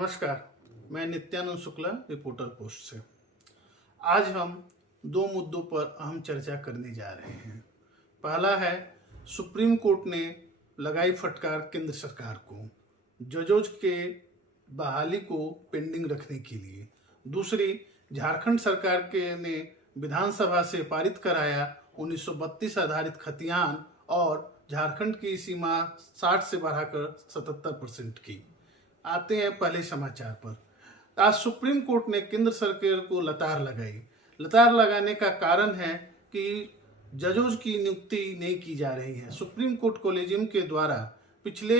नमस्कार, मैं Nityanand Shukla, reporter post से। आज हम दो मुद्दों पर अहम चर्चा करने जा रहे हैं। पहला है, सुप्रीम कोर्ट ने लगाई फटकार केंद्र सरकार को जजों के बहाली को पेंडिंग रखने के लिए। दूसरी, झारखंड सरकार के ने विधानसभा से पारित कराया 1932 आधारित खतियान और झारखंड की सीमा 60 से बढ़ाकर 77% की। आते हैं पहले समाचार पर। आज सुप्रीम कोर्ट ने केंद्र सरकार को लतार लगाई। लतार लगाने का कारण है कि जजों की नियुक्ति नहीं की जा रही है। सुप्रीम कोर्ट कोलेजियम के द्वारा पिछले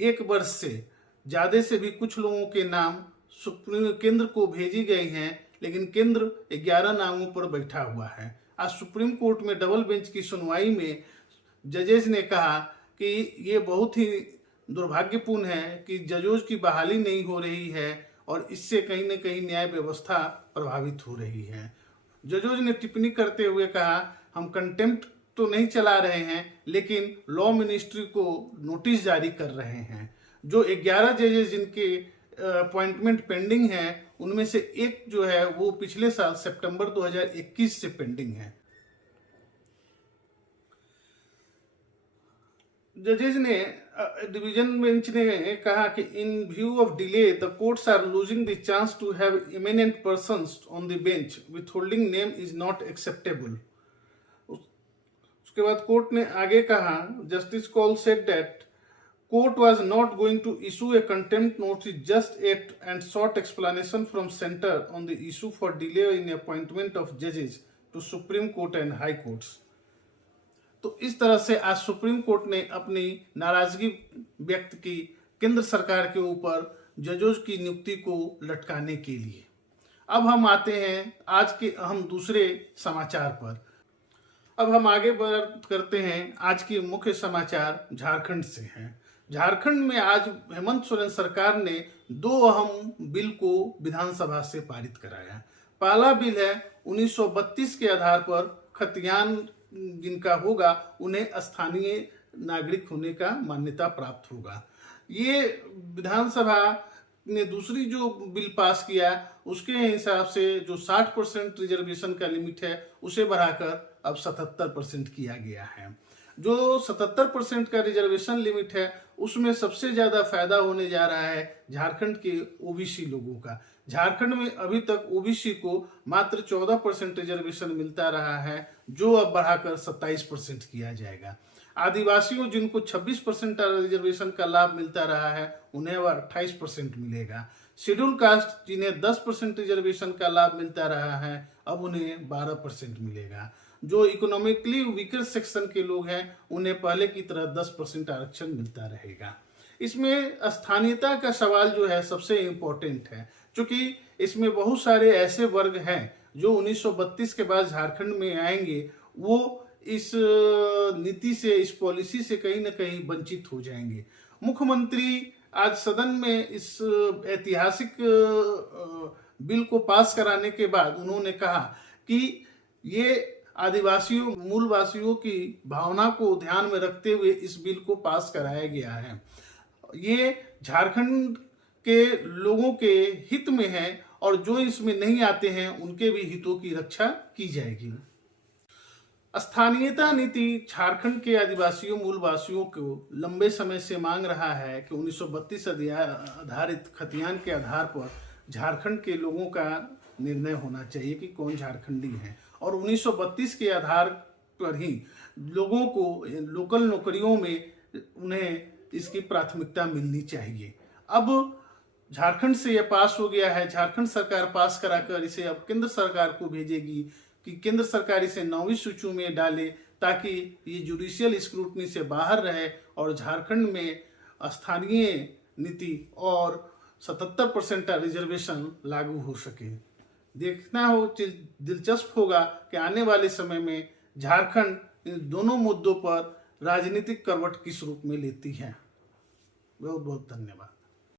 एक वर्ष से ज़्यादा से भी कुछ लोगों के नाम सुप्रीम केंद्र को भेजी गई हैं, लेकिन केंद्र 11 नामों पर बैठा हुआ है। आज सुप्रीम कोर्ट में डबल बेंच की सुनवाई में जजेस ने कहा कि ये बहुत ही दुर्भाग्यपूर्ण है कि जजों की बहाली नहीं हो रही है और इससे कहीं न कहीं न्याय व्यवस्था प्रभावित हो रही है। जजों ने टिप्पणी करते हुए कहा, हम कंटेम्प्ट तो नहीं चला रहे हैं, लेकिन लॉ मिनिस्ट्री को नोटिस जारी कर रहे हैं। जो 11 जजेस जिनके अपॉइंटमेंट पेंडिंग है, उनमें से एक जो है वो पिछले साल सितंबर 2021 से पेंडिंग है। जजेस ने डिवीजन बेंच ने कहा कि in view of delay the courts are losing the chance to have eminent persons on the bench, withholding name is not acceptable. उसके बाद कोर्ट ने आगे कहा, justice Kaul said that court was not going to issue a contempt notice just yet and sought explanation from center on the issue for delay in appointment of judges to Supreme Court and High Courts। तो इस तरह से आज supreme court ने अपनी नाराजगी व्यक्त की केंद्र सरकार के ऊपर जजों की नियुक्ति को लटकाने के लिए। अब हम आते हैं आज के अहम दूसरे समाचार पर। अब हम आगे बात करते हैं। आज की मुख्य समाचार झारखंड से हैं। झारखंड में आज हेमंत सोरेन सरकार ने दो अहम बिल को विधानसभा से पारित कराया। पहला बिल है 1932 के आधार पर खतियान जिनका होगा उन्हें स्थानीय नागरिक होने का मान्यता प्राप्त होगा। ये विधानसभा ने दूसरी जो बिल पास किया उसके हिसाब से जो 60% रिजर्वेशन का लिमिट है उसे बढ़ाकर अब 77% किया गया है। जो 77% का रिजर्वेशन लिमिट है उसमें सबसे ज़्यादा फायदा होने जा रहा है झारखंड के ओबीसी लोगों का। झारखंड में अभी तक ओबीसी को मात्र 14% रिजर्वेशन मिलता रहा है, जो अब बढ़ाकर 27% किया जाएगा। आदिवासियों जिनको 26% रिजर्वेशन का लाभ मिलता रहा है उन्हें अब 28% मिलेगा। शेड्यूल कास्ट जिन्हें 10% रिजर्वेशन का लाभ मिलता रहा है अब उन्हें 12% मिलेगा। जो इकोनॉमिकली वीकर सेक्शन के लोग हैं उन्हें पहले की तरह 10% आरक्षण मिलता रहेगा। इसमें स्थानीयता का सवाल जो है सबसे इम्पोर्टेंट है, क्योंकि इसमें बहुत सारे ऐसे वर्ग हैं जो 1932 के बाद झारखंड में आएंगे, वो इस नीति से, इस पॉलिसी से कहीं ना कहीं वंचित हो जाएंगे। मुख्यमंत्री आज सदन में इस ऐतिहासिक बिल को पास कराने के बाद उन्होंने कहा कि ये आदिवासियों, मूलवासियों की भावना को ध्यान में रखते हुए इस बिल को पास कराया गया है। ये झारखंड के लोगों के हित में है और जो इसमें नहीं आते हैं उनके भी हितों की रक्षा की जाएगी। स्थानीयता नीति झारखंड के आदिवासियों, मूलवासियों को लंबे समय से मांग रहा है कि 1932 आधारित खतियान के आधार पर झारखंड के लोगों का निर्णय होना चाहिए कि कौन झारखंडी है, और 1932 के आधार पर ही लोगों को लोकल नौकरियों में उन्हें इसकी प्राथमिकता मिलनी चाहिए। अब झारखंड से यह पास हो गया है। झारखंड सरकार पास कराकर इसे अब केंद्र सरकार को भेजेगी कि केंद्र सरकार इसे 9वीं सूची में डाले, ताकि ये जुडिशियल स्क्रूटनी से बाहर रहे और झारखंड में स्थानीय नीति और 77% रिजर्वेशन लागू हो सके। देखना हो दिलचस्प होगा कि आने वाले समय में झारखंड इन दोनों मुद्दों पर राजनीतिक करवट किस रूप में लेती है। बहुत बहुत धन्यवाद।